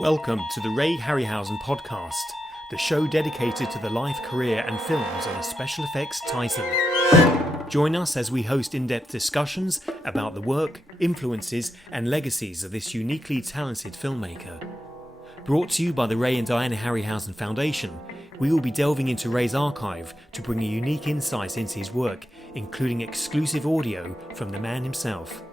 Welcome to the Ray Harryhausen Podcast, the show dedicated to the life, career and films of a special effects titan. Join us as we host in-depth discussions about the work, influences and legacies of this uniquely talented filmmaker. Brought to you by the Ray and Diana Harryhausen Foundation, we will be delving into Ray's archive to bring a unique insight into his work, including exclusive audio from the man himself.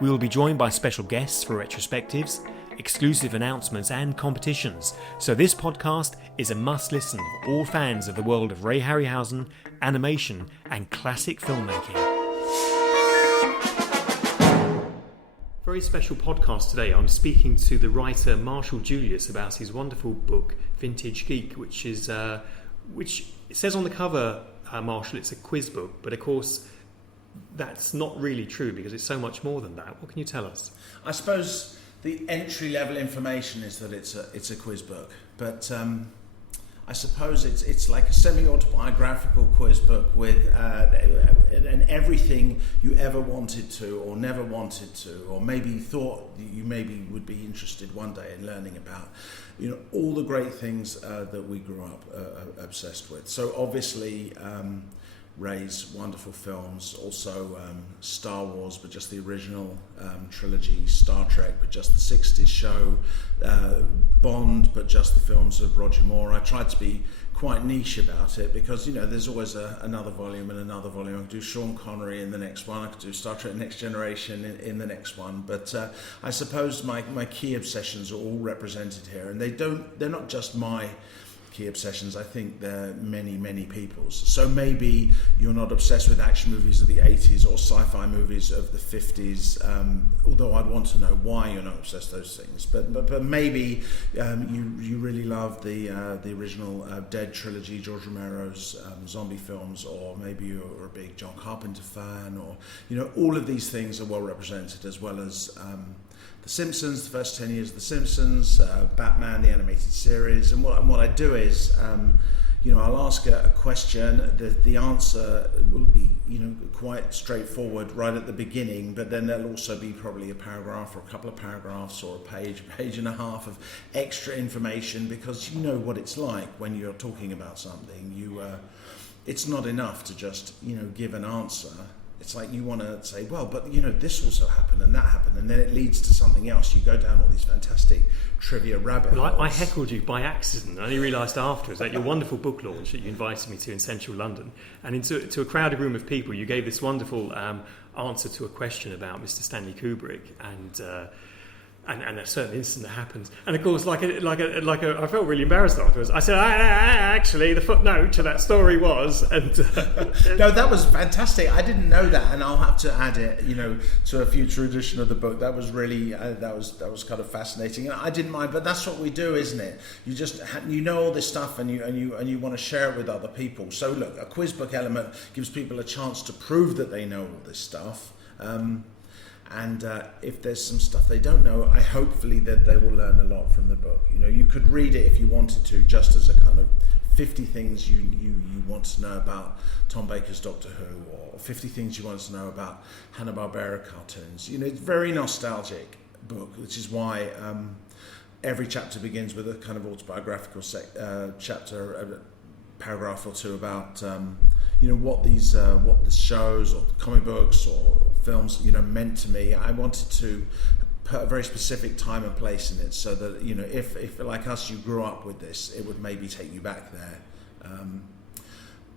We will be joined by special guests for retrospectives, exclusive announcements and competitions, so this podcast is a must-listen for all fans of the world of Ray Harryhausen, animation and classic filmmaking. Very special podcast today. I'm speaking to the writer Marshall Julius about his wonderful book Vintage Geek, which it says on the cover, Marshall, it's a quiz book, but of course that's not really true because it's so much more than that. What can you tell us? I suppose the entry-level information is that it's a quiz book, but I suppose it's like a semi-autobiographical quiz book with and everything you ever wanted to, or never wanted to, or maybe thought you maybe would be interested one day in learning about. You know, all the great things that we grew up obsessed with. So obviously, Ray's wonderful films, also Star Wars, but just the original trilogy, Star Trek, but just the 60s show, Bond, but just the films of Roger Moore. I tried to be quite niche about it because, you know, there's always another volume and another volume. I could do Sean Connery in the next one, I could do Star Trek Next Generation in the next one, but I suppose my key obsessions are all represented here, and they're not just my key obsessions. I think they're many people's. So maybe you're not obsessed with action movies of the 80s or sci-fi movies of the 50s, although I'd want to know why you're not obsessed with those things. But maybe you really love the original Dead trilogy, George Romero's zombie films, or maybe you're a big John Carpenter fan, or, you know, all of these things are well represented, as well as The Simpsons, the first 10 years of The Simpsons, Batman, the animated series. And what I do is, I'll ask a question. The answer will be, quite straightforward right at the beginning, but then there'll also be probably a paragraph or a couple of paragraphs or a page and a half of extra information, because you know what it's like when you're talking about something. It's not enough to just, give an answer. It's like you want to say, well, but this also happened and that happened, and then it leads to something else. You go down all these fantastic trivia rabbit holes. Well, I heckled you by accident. I only realised afterwards at your wonderful book launch that you invited me to in central London, and to a crowded room of people, you gave this wonderful answer to a question about Mr. Stanley Kubrick and a certain incident that happened, and of course, I felt really embarrassed afterwards. I said, actually, the footnote to that story was, and no, that was fantastic. I didn't know that, and I'll have to add it, to a future edition of the book. That was really that was kind of fascinating, and I didn't mind. But that's what we do, isn't it? You just all this stuff, and you want to share it with other people. So look, a quiz book element gives people a chance to prove that they know all this stuff. And if there's some stuff they don't know, hopefully that they will learn a lot from the book. You could read it if you wanted to, just as a kind of 50 things you want to know about Tom Baker's Doctor Who, or 50 things you want to know about Hanna-Barbera cartoons. It's a very nostalgic book, which is why every chapter begins with a kind of autobiographical chapter, paragraph or two about what the shows or the comic books or films meant to me. I wanted to put a very specific time and place in it, so that if like us you grew up with this, it would maybe take you back there.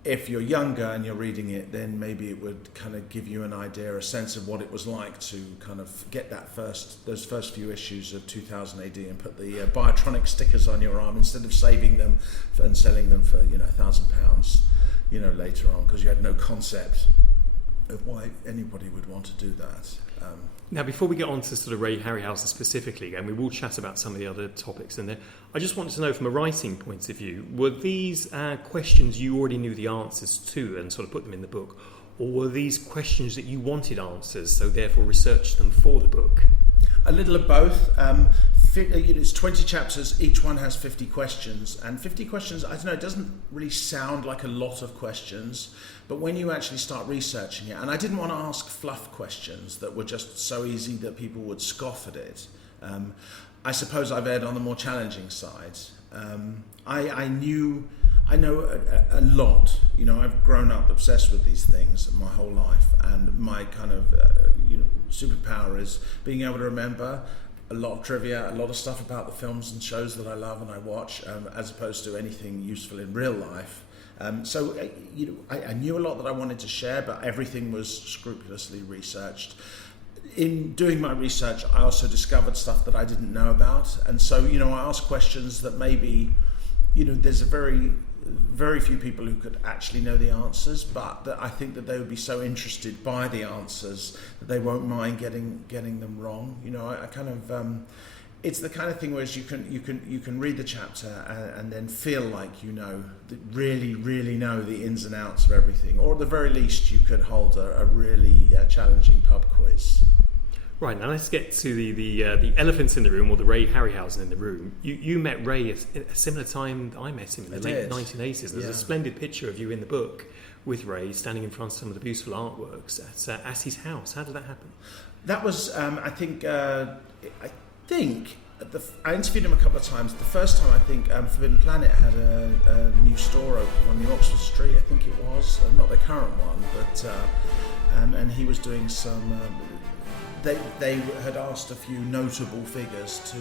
If you're younger and you're reading it, then maybe it would kind of give you an idea, a sense of what it was like to kind of get those first few issues of 2000 AD and put the Biotronic stickers on your arm instead of saving them and selling them for £1,000 later on, because you had no concept of why anybody would want to do that. Now, before we get on to sort of Ray Harryhausen specifically, and we will chat about some of the other topics in there, I just wanted to know, from a writing point of view, were these questions you already knew the answers to and sort of put them in the book, or were these questions that you wanted answers, so therefore researched them for the book? A little of both. It's 20 chapters, each one has 50 questions, and 50 questions, I don't know, it doesn't really sound like a lot of questions, but when you actually start researching it, and I didn't want to ask fluff questions that were just so easy that people would scoff at it. I suppose I've erred on the more challenging side. I know a lot. You know, I've grown up obsessed with these things my whole life, and my kind of superpower is being able to remember a lot of trivia, a lot of stuff about the films and shows that I love and I watch, as opposed to anything useful in real life. So I knew a lot that I wanted to share, but everything was scrupulously researched. In doing my research, I also discovered stuff that I didn't know about, and so I asked questions that maybe there's a very few people who could actually know the answers, but that I think that they would be so interested by the answers that they won't mind getting them wrong. I kind of it's the kind of thing where you can read the chapter and then feel like really know the ins and outs of everything, or at the very least you could hold a really challenging pub quiz. Right, now let's get to the elephants in the room, or the Ray Harryhausen in the room. You met Ray at a similar time I met him in the late 1980s. There's a splendid picture of you in the book with Ray standing in front of some of the beautiful artworks at his house. How did that happen? That was, I think I interviewed him a couple of times. The first time, I think, Forbidden Planet had a new store open on the Oxford Street, I think it was. Not the current one, but and he was doing some... They had asked a few notable figures to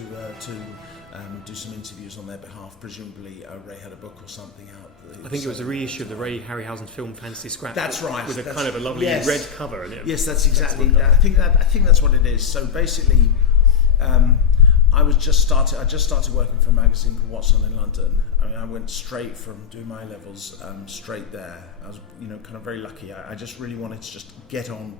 do some interviews on their behalf. Presumably, Ray had a book or something out. I think it was a reissue of the Ray Harryhausen film Fantasy Scrapbook. That's right, with kind of a lovely red cover. Yes, that's exactly. I think that's what it is. So basically, I just started working for a magazine called What's On in London. I mean, I went straight from doing my levels straight there. I was kind of very lucky. I just really wanted to just get on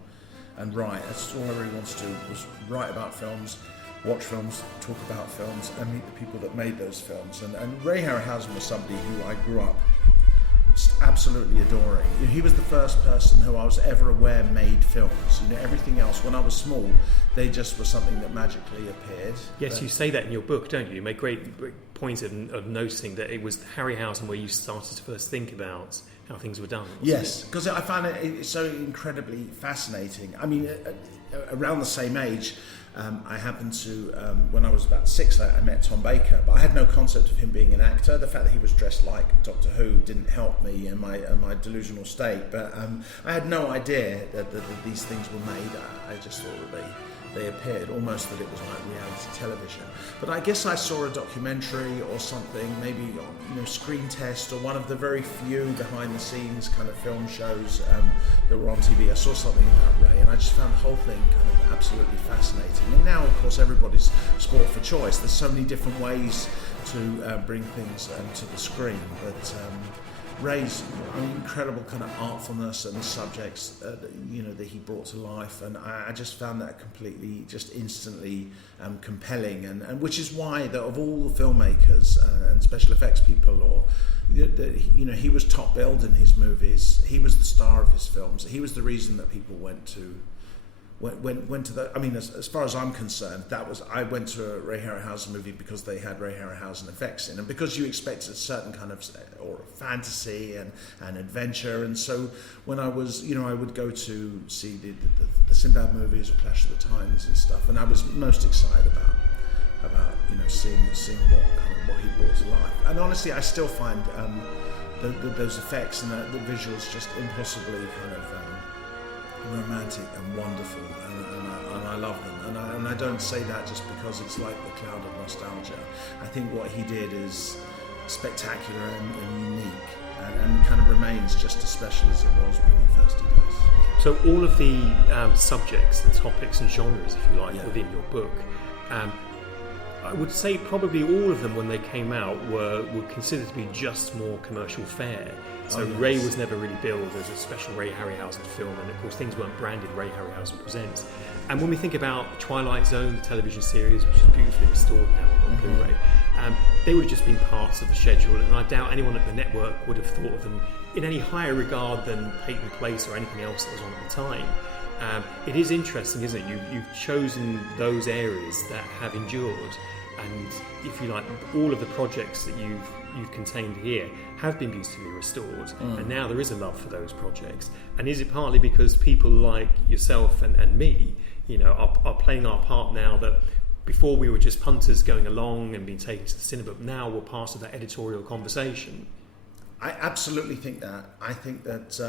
and write. That's all I really wanted to do, was write about films, watch films, talk about films, and meet the people that made those films. And Ray Harryhausen was somebody who I grew up absolutely adoring. He was the first person who I was ever aware made films. Everything else, when I was small, they just were something that magically appeared. Yes, you say that in your book, don't you? You make great points of noticing that it was Harryhausen where you started to first think about how things were done. Yes, because I found it so incredibly fascinating. I mean, around the same age, I happened to, when I was about 6, I met Tom Baker, but I had no concept of him being an actor. The fact that he was dressed like Doctor Who didn't help me in my delusional state, but I had no idea that these things were made. I just thought that they appeared, almost that it was like reality television. But I guess I saw a documentary or something, maybe Screen Test, or one of the very few behind-the-scenes kind of film shows that were on TV. I saw something about Ray, and I just found the whole thing kind of absolutely fascinating. And now, of course, everybody's sport for choice. There's so many different ways to bring things to the screen, but Ray's incredible kind of artfulness and the subjects that he brought to life, and I just found that completely, just instantly compelling, and which is why that of all the filmmakers and special effects people, or he was top billed in his movies. He was the star of his films. He was the reason that people went to the. I mean, as far as I'm concerned, I went to a Ray Harryhausen movie because they had Ray Harryhausen effects in, and because you expect a certain kind of or fantasy and adventure. And so when I was, I would go to see the Sinbad movies or Clash of the Titans and stuff, and I was most excited about seeing what he brought to life. And honestly, I still find those effects and the visuals just impossibly kind of romantic and wonderful, and I love them, and I don't say that just because it's like the cloud of nostalgia. I think what he did is spectacular and unique, and kind of remains just as special as it was when he first did it. So all of the subjects and topics and genres, if you like, within your book, I would say probably all of them when they came out were considered to be just more commercial fare. So Ray was never really billed as a special Ray Harryhausen film, and of course things weren't branded Ray Harryhausen Presents. And when we think about Twilight Zone, the television series, which is beautifully restored now on Blu-ray, they would have just been parts of the schedule, and I doubt anyone at the network would have thought of them in any higher regard than Peyton Place or anything else that was on at the time. It is interesting, isn't it? You've chosen those areas that have endured, and if you like, all of the projects that you've contained here have been beautifully restored, and now there is a love for those projects. And is it partly because people like yourself and me, are playing our part now, that before we were just punters going along and being taken to the cinema, but now we're part of that editorial conversation. I absolutely think that. I think that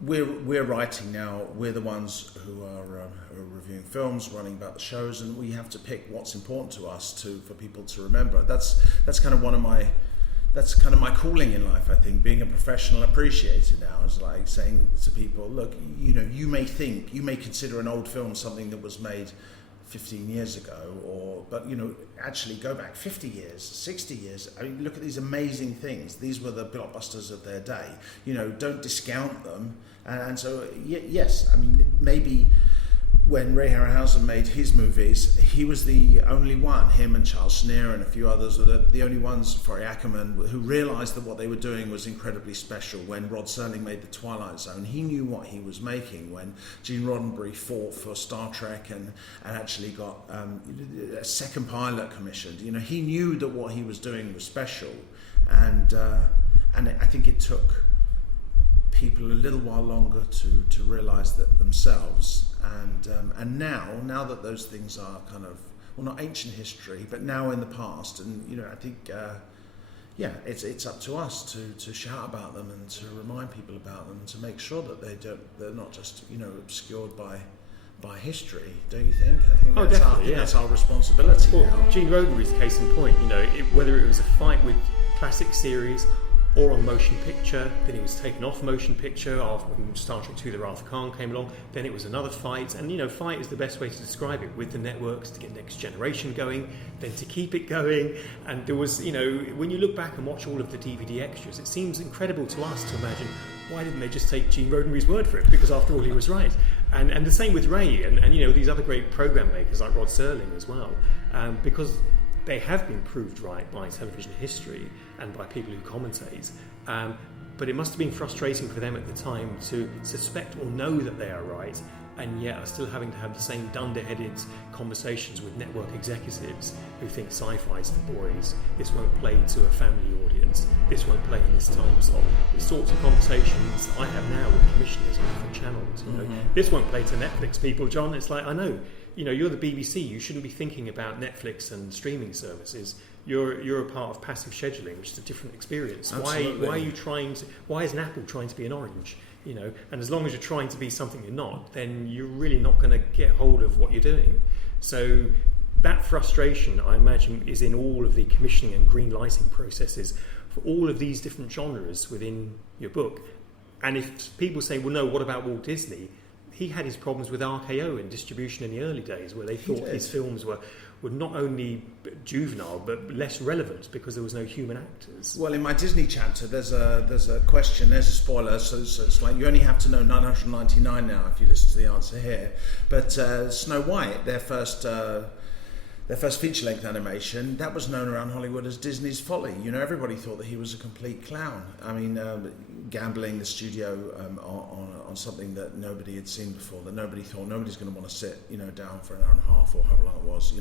we're writing now. We're the ones who are reviewing films, running about the shows, and we have to pick what's important to us for people to remember. That's kind of my calling in life. I think being a professional appreciator now is like saying to people, look, you may consider an old film something that was made 15 years ago, but actually go back 50 years, 60 years. I mean, look at these amazing things. These were the blockbusters of their day. Don't discount them. And so, yes, I mean, maybe when Ray Harryhausen made his movies, he was the only one, him and Charles Schneer and a few others, were the only ones, Forey Ackerman, who realised that what they were doing was incredibly special. When Rod Serling made The Twilight Zone, he knew what he was making. When Gene Roddenberry fought for Star Trek and actually got a second pilot commissioned, he knew that what he was doing was special. And I think it took people a little while longer to realise that themselves, and now that those things are kind of, well, not ancient history, but now in the past, and I think it's up to us to shout about them and to remind people about them, to make sure that they're not just obscured by history, don't you think? I think that's our responsibility. Well, now. Gene Roddenberry's case in point, whether it was a fight with classic series or on motion picture, then he was taken off motion picture after when Star Trek II, the Wrath of Khan came along, then it was another fight, and fight is the best way to describe it, with the networks to get Next Generation going, then to keep it going, and there was, when you look back and watch all of the DVD extras, it seems incredible to us to imagine, why didn't they just take Gene Roddenberry's word for it? Because after all, he was right. And the same with Ray, and these other great program makers like Rod Serling as well, because they have been proved right by television history and by people who commentate. But it must have been frustrating for them at the time to suspect or know that they are right, and yet are still having to have the same dunderheaded conversations with network executives who think sci-fi's for boys, this won't play to a family audience, this won't play in this time slot. The sorts of conversations I have now with commissioners on different channels. This won't play to Netflix people, John. It's like, I know, you're the BBC, you shouldn't be thinking about Netflix and streaming services. You're a part of passive scheduling, which is a different experience. Why is an apple trying to be an orange? And as long as you're trying to be something you're not, then you're really not going to get hold of what you're doing. So that frustration, I imagine, is in all of the commissioning and green lighting processes for all of these different genres within your book. And if people say, well, no, what about Walt Disney? He had his problems with RKO and distribution in the early days, where they thought his films were not only juvenile but less relevant because there was no human actors. Well, in my Disney chapter, there's a question. There's a spoiler, so it's like you only have to know 999 now if you listen to the answer here. But Snow White, their first feature-length animation, that was known around Hollywood as Disney's Folly. Everybody thought that he was a complete clown. I mean, gambling the studio on something that nobody had seen before, that nobody thought, nobody's going to want to sit, down for an hour and a half or however long it was,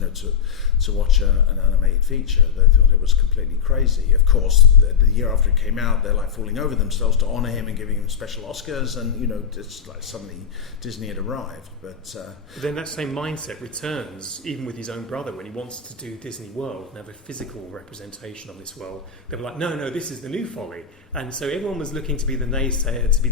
to watch an animated feature. They thought it was completely crazy. Of course, the year after it came out, they're like falling over themselves to honour him and giving him special Oscars, and it's like suddenly Disney had arrived. But then that same mindset returns even with his own brother when he wants to do Disney World and have a physical representation of this world. They were like, no, this is the new Folly. And so everyone was looking to be the naysayer, to be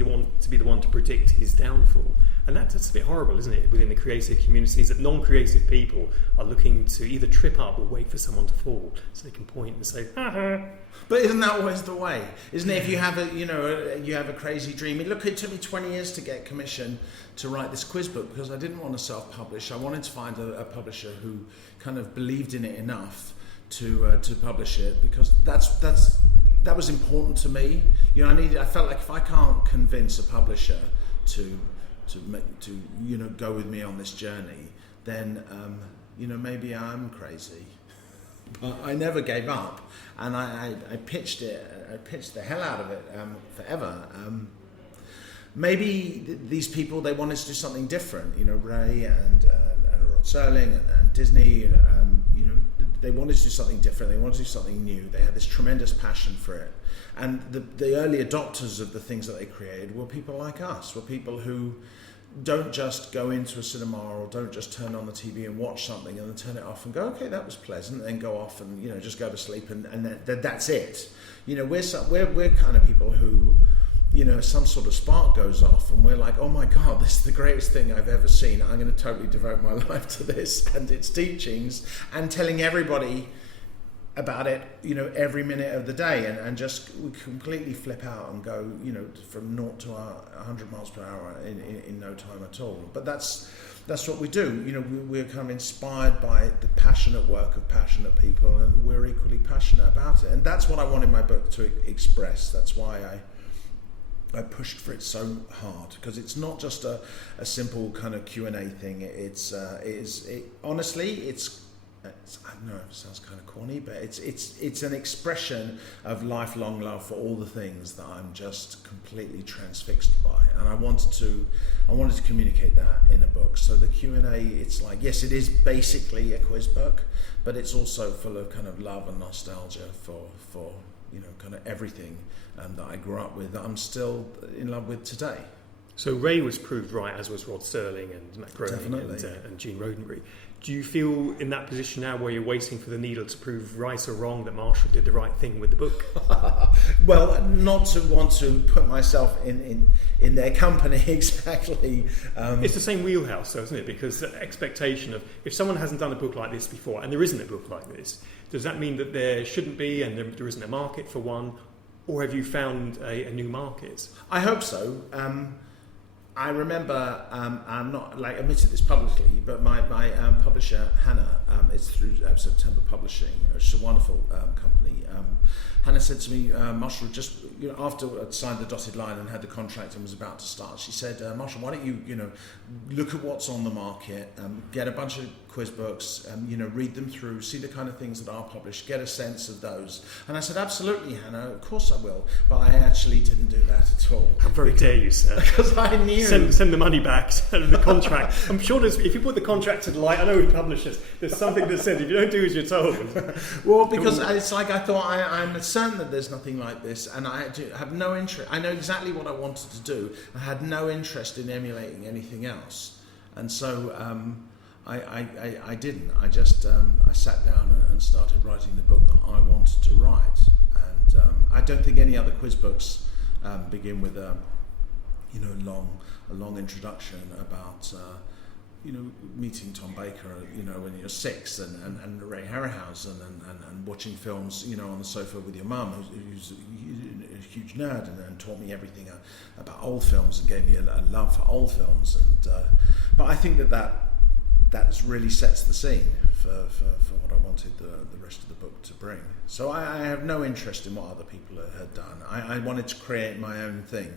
the one to predict his downfall. And that's a bit horrible, isn't it? Within the creative communities, that non-creative people are looking to either trip up or wait for someone to fall so they can point and say, ha. But isn't that always the way? Isn't it? If you have you have a crazy dream. Look, it took me 20 years to get commissioned to write this quiz book because I didn't want to self-publish. I wanted to find a publisher who kind of believed in it enough to publish it, because that was important to me. I felt like if I can't convince a publisher to go with me on this journey, then maybe I'm crazy. But I never gave up, and I pitched it. I pitched the hell out of it forever. Maybe these people, they wanted to do something different. Ray and Rod Serling and Disney. They wanted to do something different. They wanted to do something new. They had this tremendous passion for it. And the early adopters of the things that they created were people like us. Were people who don't just go into a cinema or don't just turn on the TV and watch something and then turn it off and go, okay, that was pleasant, and then go off and, you know, just go to sleep and that's it. You know, we're kind of people who, you know, some sort of spark goes off and we're like, oh my God, this is the greatest thing I've ever seen. I'm going to totally devote my life to this and its teachings and telling everybody about it, you know, every minute of the day, and just we completely flip out and go, you know, from 0 to 100 miles per hour in no time at all. But that's what we do. You know, we're kind of inspired by the passionate work of passionate people, and we're equally passionate about it. And that's what I wanted my book to express. That's why I pushed for it so hard, because it's not just a simple kind of Q&A thing. Honestly, I don't know, it sounds kind of corny, but it's an expression of lifelong love for all the things that I'm just completely transfixed by, and I wanted to communicate that in a book. So the Q&A, it's like, yes, it is basically a quiz book, but it's also full of kind of love and nostalgia for you know, kind of everything that I grew up with, that I'm still in love with today. So Ray was proved right, as was Rod Serling and Matt Groening and Gene Roddenberry. Do you feel in that position now where you're waiting for the needle to prove right or wrong that Marshall did the right thing with the book? Well, not to want to put myself in their company exactly. It's the same wheelhouse, though, isn't it? Because the expectation of, if someone hasn't done a book like this before, and there isn't a book like this, does that mean that there shouldn't be and there isn't a market for one? Or have you found a new market? I hope so. I remember, I'm not like admitted this publicly, but my publisher Hannah, it's through September Publishing, which is a wonderful company. Hannah said to me, Marshall, just, you know, after I'd signed the dotted line and had the contract and was about to start, she said, Marshall, why don't you know, look at what's on the market, get a bunch of quiz books, you know, read them through, see the kind of things that are published, get a sense of those. And I said, absolutely, Hannah, of course I will. But I actually didn't do that at all. How very dare you, sir? Because I knew. Send the money back, the contract. I'm sure if you put the contract to the light, I know with publishers, there's something that says if you don't do as you're told. Well, because it's like I thought I'm certain that there's nothing like this, and I have no interest. I know exactly what I wanted to do. I had no interest in emulating anything else, and so I didn't. I just I sat down and started writing the book that I wanted to write, and I don't think any other quiz books begin with a long introduction about meeting Tom Baker, when you're 6, and Ray Harryhausen, and watching films, on the sofa with your mum, who's a huge nerd, and taught me everything about old films and gave me a love for old films. And but I think that really sets the scene for what I wanted the rest of the book to bring. So I have no interest in what other people had done. I wanted to create my own thing,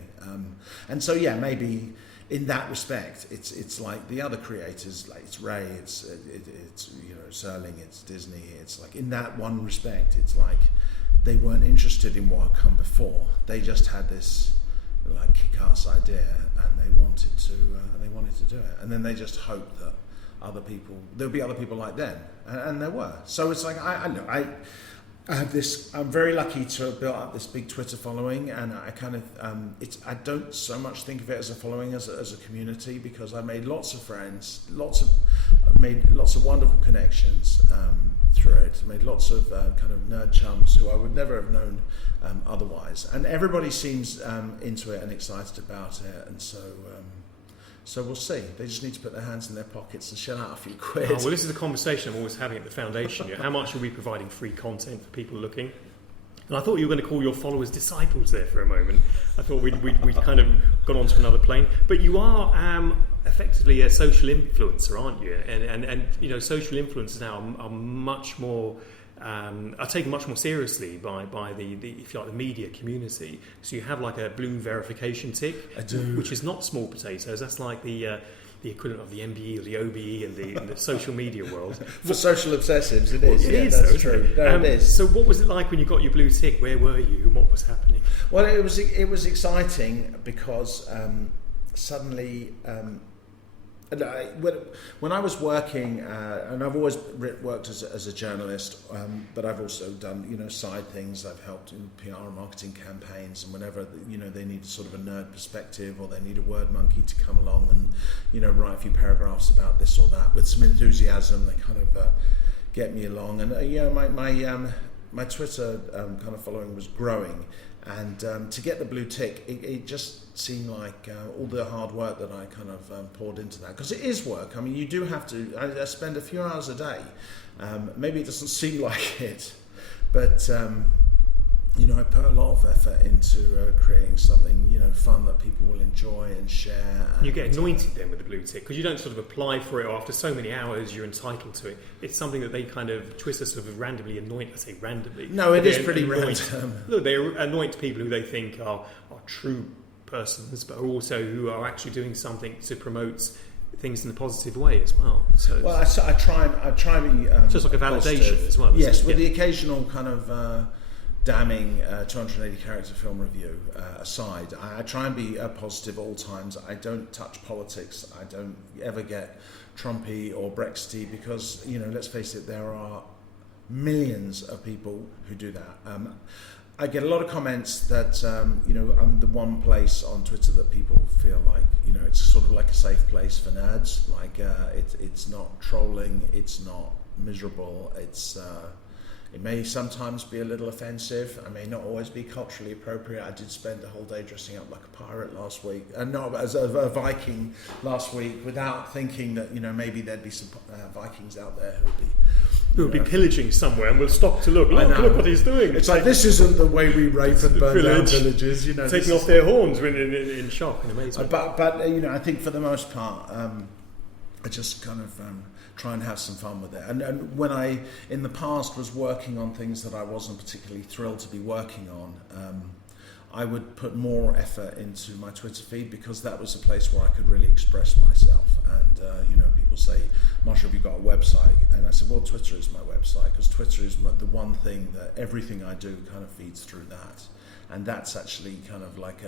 and so maybe in that respect, it's like the other creators, like it's Ray, it's Serling, it's Disney. It's like in that one respect, it's like they weren't interested in what had come before. They just had this like kick-ass idea, and they wanted to do it, and then they just hoped that there'd be other people like them, and there were. So it's like I have this. I'm very lucky to have built up this big Twitter following, and I kind of I don't so much think of it as a following as a community, because I made lots of friends, made lots of wonderful connections through it. Made lots of kind of nerd chums who I would never have known otherwise, and everybody seems into it and excited about it, and so. So we'll see. They just need to put their hands in their pockets and shell out a few quid. Oh, well, this is the conversation I'm always having at the foundation. How much are we providing free content for people looking? And I thought you were going to call your followers disciples there for a moment. I thought we'd kind of gone on to another plane. But you are effectively a social influencer, aren't you? And social influencers now are much more... are taken much more seriously by the if you like, the media community. So you have like a blue verification tick, I do, which is not small potatoes. That's like the equivalent of the MBE or the OBE in the social media world. For social obsessives, it is. Well, it is, that's true. No, it is. So what was it like when you got your blue tick? Where were you and what was happening? Well, it was exciting because suddenly And when I was working, and I've always worked as a journalist, but I've also done side things. I've helped in PR and marketing campaigns, and whenever they need sort of a nerd perspective, or they need a word monkey to come along and write a few paragraphs about this or that with some enthusiasm, they kind of get me along. And my Twitter kind of following was growing. And to get the blue tick, it just seemed like all the hard work that I kind of poured into that. Because it is work. I mean, you do have to... I spend a few hours a day. Maybe it doesn't seem like it. But, I put a lot of effort into creating something, fun that people will enjoy and share. And you get anointed then with the blue tick, because you don't sort of apply for it, or after so many hours you're entitled to it. It's something that they kind of, Twitter sort of randomly anoint. I say randomly. No, it is pretty random. Look, they anoint people who they think are true persons, but also who are actually doing something to promote things in a positive way as well. So well, I try to be just like a validation positive as well. Yes, with the occasional kind of damning 280 character film review aside, I try and be positive at all times. I don't touch politics. I don't ever get Trumpy or Brexity, because let's face it, there are millions of people who do that. I get a lot of comments that I'm the one place on Twitter that people feel like it's sort of like a safe place for nerds. Like it's not trolling, it's not miserable, it may sometimes be a little offensive. I may not always be culturally appropriate. I did spend a whole day dressing up like a pirate last week, and not as a Viking last week, without thinking that maybe there'd be some Vikings out there who would be pillaging somewhere, and we'll stop to look. Look what he's doing. It's like, this isn't the way we rape and burn down villages. Taking off their horns in shock and amazement. But I think for the most part, I just kind of try and have some fun with it. And when I, in the past, was working on things that I wasn't particularly thrilled to be working on, I would put more effort into my Twitter feed, because that was a place where I could really express myself. And people say, Marshall, have you got a website? And I said, well, Twitter is my website, because Twitter is the one thing that everything I do kind of feeds through that. And that's actually kind of like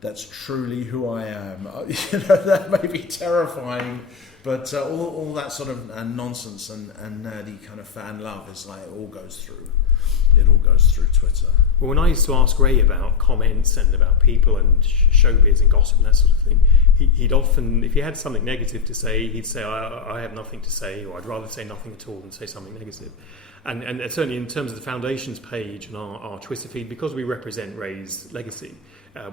that's truly who I am. That may be terrifying, but all that sort of nonsense and nerdy kind of fan love is like, it all goes through Twitter. Well, when I used to ask Ray about comments and about people and showbiz and gossip and that sort of thing, he'd often, if he had something negative to say, he'd say, I have nothing to say, or I'd rather say nothing at all than say something negative. And certainly in terms of the Foundation's page and our Twitter feed, because we represent Ray's legacy,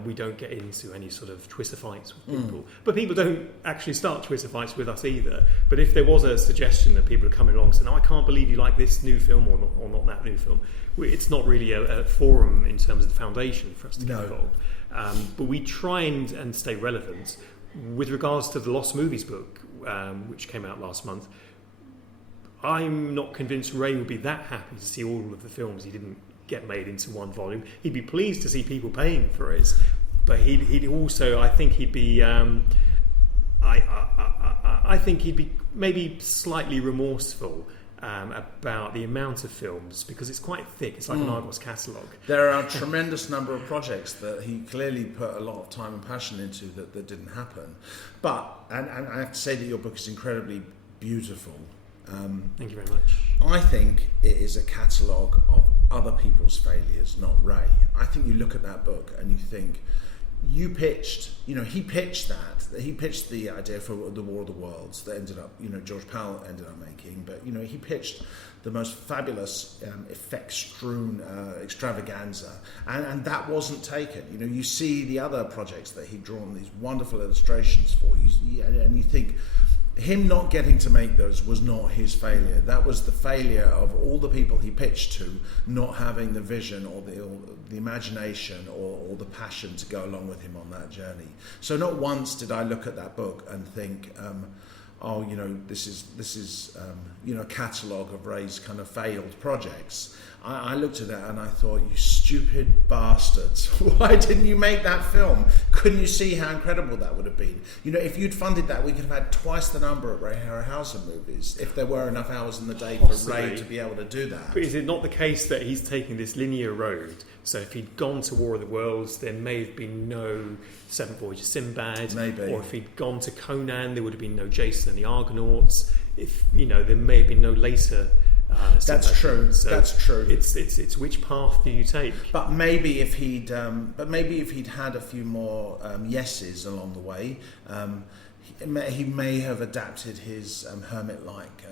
we don't get into any sort of Twitter fights with people. But people don't actually start Twitter fights with us either. But if there was a suggestion that people are coming along saying, I can't believe you like this new film or not that new film, it's not really a forum in terms of the Foundation for us to get involved. But we try and stay relevant. With regards to the Lost Movies book, which came out last month, I'm not convinced Ray would be that happy to see all of the films he didn't get made into one volume. He'd be pleased to see people paying for it, but he'd also, I think he'd be, I think he'd be maybe slightly remorseful about the amount of films, because it's quite thick. It's like an Argos catalogue. There are a tremendous number of projects that he clearly put a lot of time and passion into that didn't happen. But, and I have to say that your book is incredibly beautiful. Thank you very much. I think it is a catalogue of other people's failures, not Ray. I think you look at that book and you think, he pitched the idea for the War of the Worlds that ended up, George Powell ended up making, but, he pitched the most fabulous, effect-strewn extravaganza, and that wasn't taken. You see the other projects that he'd drawn these wonderful illustrations for, and you think, him not getting to make those was not his failure. That was the failure of all the people he pitched to not having the vision or the imagination or the passion to go along with him on that journey. So not once did I look at that book and think, oh, this is a catalogue of Ray's kind of failed projects. I looked at it and I thought, you stupid bastards, why didn't you make that film? Couldn't you see how incredible that would have been? If you'd funded that, we could have had twice the number of Ray Harryhausen movies, if there were enough hours in the day for Ray to be able to do that. But is it not the case that he's taking this linear road? So if he'd gone to War of the Worlds, there may have been no Seventh Voyage of Sinbad. Maybe. Or if he'd gone to Conan, there would have been no Jason and the Argonauts. If there may have been no later. That's true. So that's true. It's which path do you take? But maybe if he'd had a few more yeses along the way, he may have adapted his hermit-like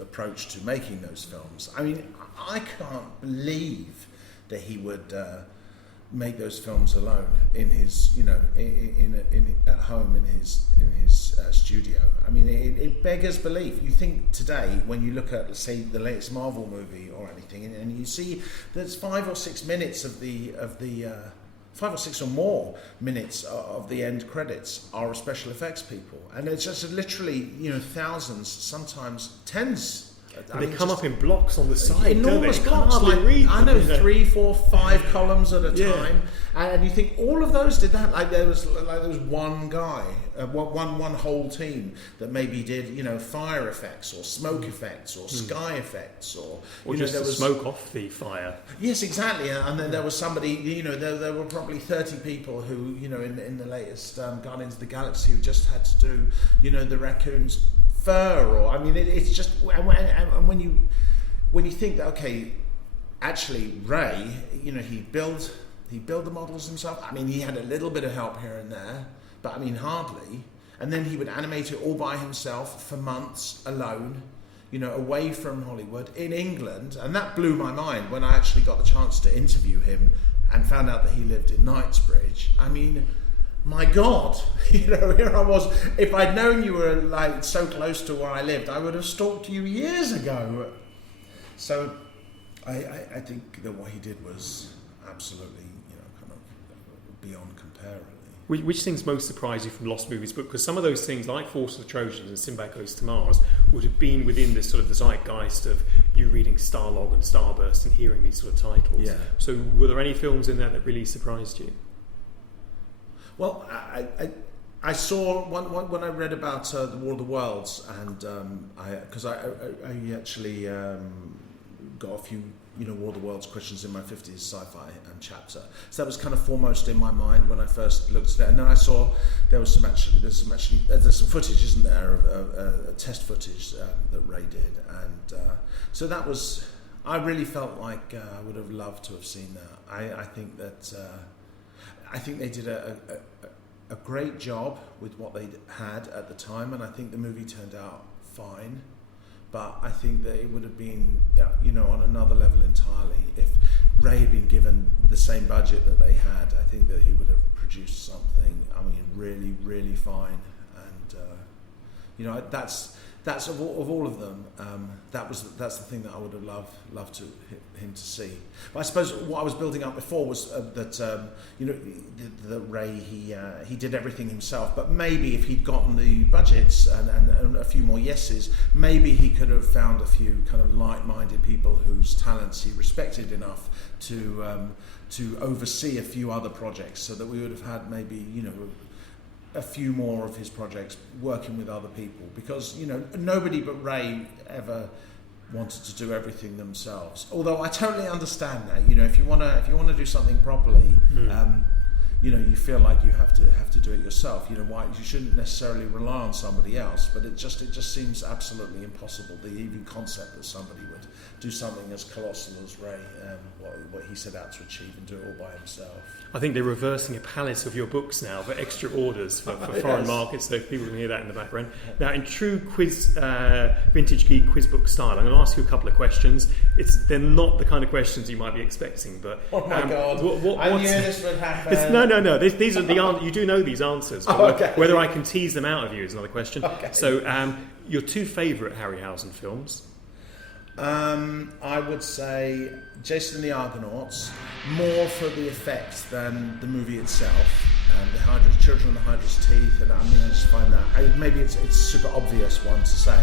approach to making those films. I mean, I can't believe that he would make those films alone in his, at home in his studio. I mean, it beggars belief. You think today, when you look at, say, the latest Marvel movie or anything, and you see there's 5 or 6 minutes of the 5 or 6 or more minutes of the end credits are special effects people, and it's just literally thousands, sometimes tens. They come up in blocks on the side, enormous don't blocks. I know 3, 4, 5 columns at a time, and you think all of those did that. Like there was one guy, one whole team that maybe did fire effects or smoke effects or sky effects or just there was smoke off the fire. Yes, exactly. And then there was somebody. There were probably 30 people who in the latest Guardians of the Galaxy who just had to do the raccoons. It's just, and when you think that, okay, actually Ray, he built the models himself. I mean, he had a little bit of help here and there, but I mean hardly. And then he would animate it all by himself for months alone, away from Hollywood in England, and that blew my mind when I actually got the chance to interview him and found out that he lived in Knightsbridge. I mean, my God, here I was. If I'd known you were like so close to where I lived, I would have stalked you years ago. So I think that what he did was absolutely, kind of beyond compare, really. Which things most surprised you from Lost Movies? Because some of those things, like Force of the Trojans and Sinbad Goes to Mars, would have been within this sort of the zeitgeist of you reading Starlog and Starburst and hearing these sort of titles. Yeah. So were there any films in there that really surprised you? Well, I saw when I read about the War of the Worlds, and because I actually got a few War of the Worlds questions in my 50s sci-fi chapter, so that was kind of foremost in my mind when I first looked at it. And then I saw there's some footage, isn't there, of test footage that Ray did, and so that was. I really felt like I would have loved to have seen that. I think that. I think they did a great job with what they had at the time, and I think the movie turned out fine. But I think that it would have been, on another level entirely. If Ray had been given the same budget that they had, I think that he would have produced something, really, really fine. And, that's of all of them. That's the thing that I would have loved him to see. But I suppose what I was building up before was that Ray he did everything himself. But maybe if he'd gotten the budgets and a few more yeses, maybe he could have found a few kind of like-minded people whose talents he respected enough to oversee a few other projects, so that we would have had maybe a few more of his projects working with other people, because nobody but Ray ever wanted to do everything themselves. Although I totally understand that. If you want to do something properly, you feel like you have to do it yourself. Why you shouldn't necessarily rely on somebody else, but it just seems absolutely impossible. The even concept that somebody would do something as colossal as Ray, what he set out to achieve, and do it all by himself. I think they're reversing a palette of your books now for extra orders for foreign markets, so people can hear that in the background. Now, in true Vintage Geek quiz book style, I'm going to ask you a couple of questions. They're not the kind of questions you might be expecting, but oh my God, I knew this would happen. No. These are the answers. You do know these answers, but okay. Whether I can tease them out of you is another question. Okay. So, your 2 favourite Harryhausen films? I would say Jason and the Argonauts, more for the effects than the movie itself. the Hydra's Children of the Hydra's Teeth, and I mean I just find that maybe it's a super obvious one to say,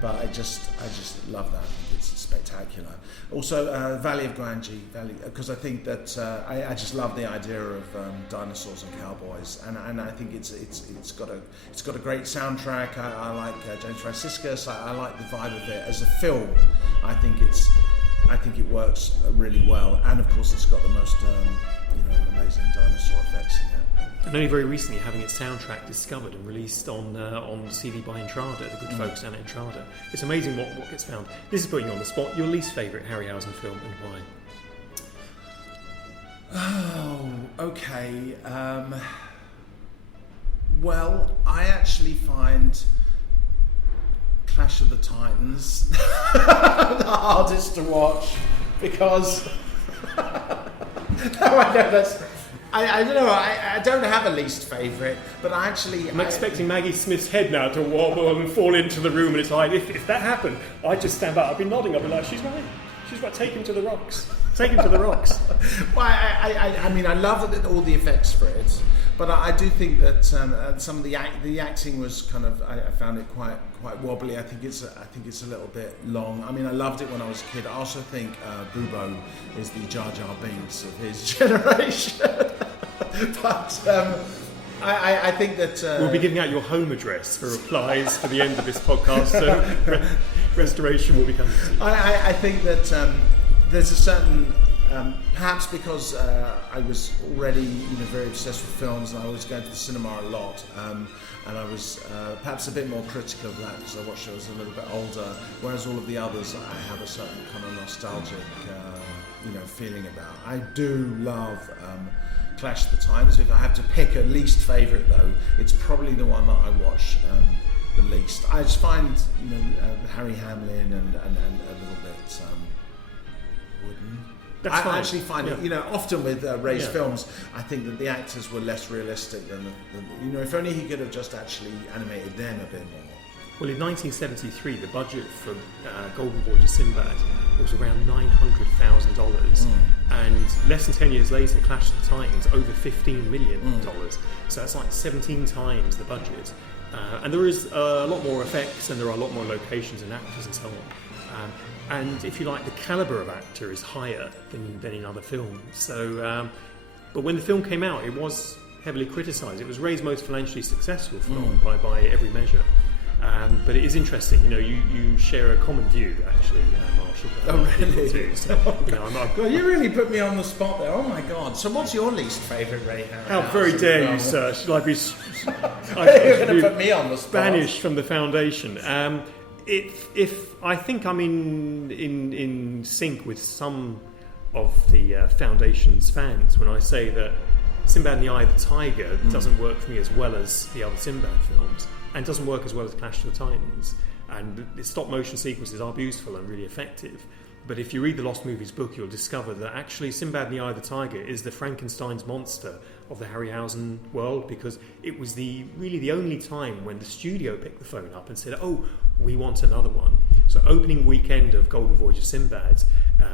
but I just love that. I think it's spectacular. Also, Valley of Gwangi, because I think that I just love the idea of dinosaurs and cowboys, and I think it's got a great soundtrack. I like James Franciscus. I like the vibe of it as a film. I think it works really well, and of course it's got the most amazing dinosaur effects in it. And only very recently having its soundtrack discovered and released on CD by Entrada, the good folks down at Entrada. It's amazing what gets found. This is putting you on the spot. Your least favourite Harryhausen film and why? Oh, okay. Well, I actually find Clash of the Titans the hardest to watch because I don't know. I don't have a least favourite, but I'm expecting Maggie Smith's head now to wobble and fall into the room, and it's like, if that happened, I'd just stand back. I'd be nodding. I'd be like, she's right. Take him to the rocks. Take him to the rocks. Well, I mean, I love all the effects for it, but I do think that some of the acting was kind of. I found it quite wobbly. I think it's a little bit long. I mean, I loved it when I was a kid. I also think Bubo is the Jar Jar Binks of his generation. But I think that we'll be giving out your home address for replies to the end of this podcast. So restoration will be coming to you. I think that there's a certain. Perhaps because I was already very obsessed with films and I was going to the cinema a lot, and I was perhaps a bit more critical of that because I watched it as a little bit older, whereas all of the others I have a certain kind of nostalgic feeling about. I do love Clash of the Titans. If I have to pick a least favourite though, it's probably the one that I watch the least. I just find Harry Hamlin and a little bit wooden. I actually find it, often with Ray's films, I think that the actors were less realistic than if only he could have just actually animated them a bit more. Well, in 1973, the budget for Golden Voyage of Sinbad was around $900,000, and less than 10 years later, Clash of the Titans over $15 million. So that's like 17 times the budget, and there is a lot more effects, and there are a lot more locations and actors and so on. And if you like, the calibre of actor is higher than in other films. So, but when the film came out, it was heavily criticised. It was Ray's most financially successful film by every measure. But it is interesting. You share a common view, actually, Marshall. Oh, really? Too. So, God, you really put me on the spot there. Oh my God! So, what's your least favourite Ray Harryhausen? How very dare you, sir? Should I be? You're going to put me on the spot. Banished from the foundation. If I think I'm in sync with some of the Foundation's fans when I say that Sinbad and the Eye of the Tiger doesn't work for me as well as the other Sinbad films, and doesn't work as well as Clash of the Titans. And the stop motion sequences are beautiful and really effective. But if you read the Lost Movies book, you'll discover that actually Sinbad and the Eye of the Tiger is the Frankenstein's monster of the Harryhausen world, because it was really the only time when the studio picked the phone up and said, oh, we want another one. So opening weekend of Golden Voyage of Sinbad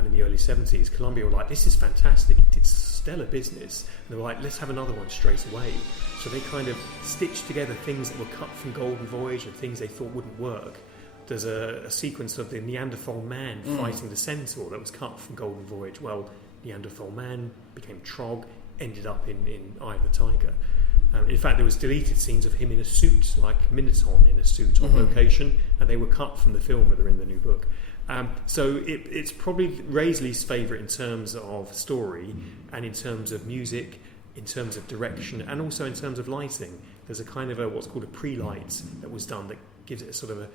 in the early 70s, Columbia were like, this is fantastic, it did stellar business. And they were like, let's have another one straight away. So they kind of stitched together things that were cut from Golden Voyage and things they thought wouldn't work. There's a sequence of the Neanderthal man fighting the centaur that was cut from Golden Voyage. Well, Neanderthal man became Trog, ended up in Eye of the Tiger. In fact, there was deleted scenes of him in a suit, like Minotaur in a suit on location, and they were cut from the film, but they're in the new book. So it's probably Ray's least favourite in terms of story, and in terms of music, in terms of direction, and also in terms of lighting. There's a kind of what's called a pre-light that was done that gives it a sort of a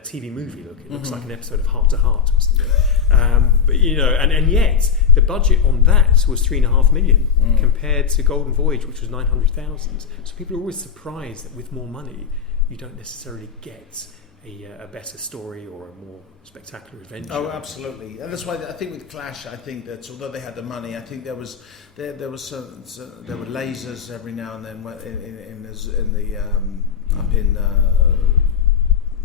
TV movie look. It looks like an episode of Heart to Heart or something. But and yet the budget on that was $3.5 million compared to Golden Voyage, which was $900,000. So people are always surprised that with more money, you don't necessarily get a better story or a more spectacular adventure. Oh, absolutely, and that's why I think with Clash, I think that although they had the money, I think there were lasers every now and then up in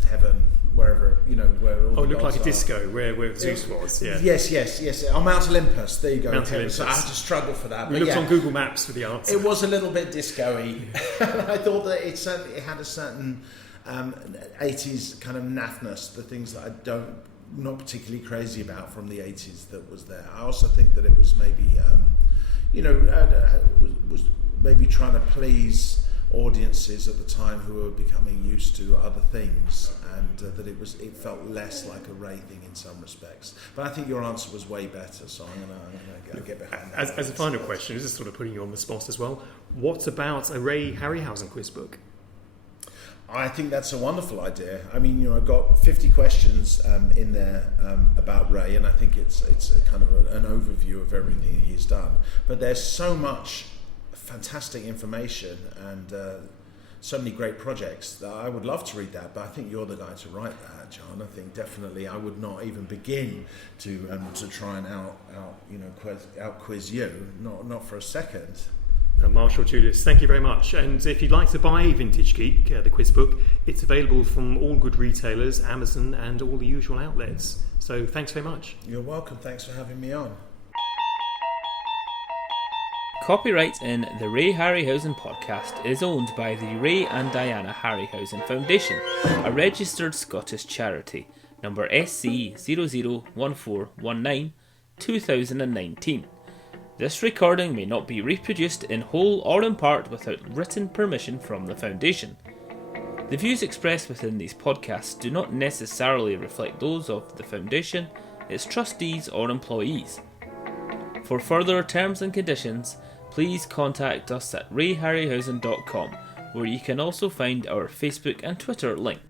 heaven, wherever, where all Oh, it the looked like gods a are. disco where Zeus was. Yeah. Yes. On Mount Olympus. There you go. Mount Olympus. So I had to struggle for that. We But looked on Google Maps for the answer. It was a little bit disco-y. I thought that it had a certain 80s kind of naffness, the things that not particularly crazy about from the 80s that was there. I also think that it was maybe, was maybe trying to please audiences at the time who were becoming used to other things, and that it felt less like a Ray thing in some respects. But I think your answer was way better, so I'm gonna get behind that. As a final question, this is sort of putting you on the spot as well. What about a Ray Harryhausen quiz book? I think that's a wonderful idea. I mean, I've got 50 questions in there about Ray, and I think it's a kind of an overview of everything he's done. But there's so much fantastic information and so many great projects that I would love to read that. But I think you're the guy to write that, John. I think definitely I would not even begin to try and out quiz you, not for a second. Marshall Julius, thank you very much. And if you'd like to buy Vintage Geek, the quiz book, it's available from all good retailers, Amazon and all the usual outlets. So thanks very much. You're welcome. Thanks for having me on. Copyright in the Ray Harryhausen Podcast is owned by the Ray and Diana Harryhausen Foundation, a registered Scottish charity, number SC 001419 2019. This recording may not be reproduced in whole or in part without written permission from the Foundation. The views expressed within these podcasts do not necessarily reflect those of the Foundation, its trustees or employees. For further terms and conditions, please contact us at rayharryhausen.com, where you can also find our Facebook and Twitter links.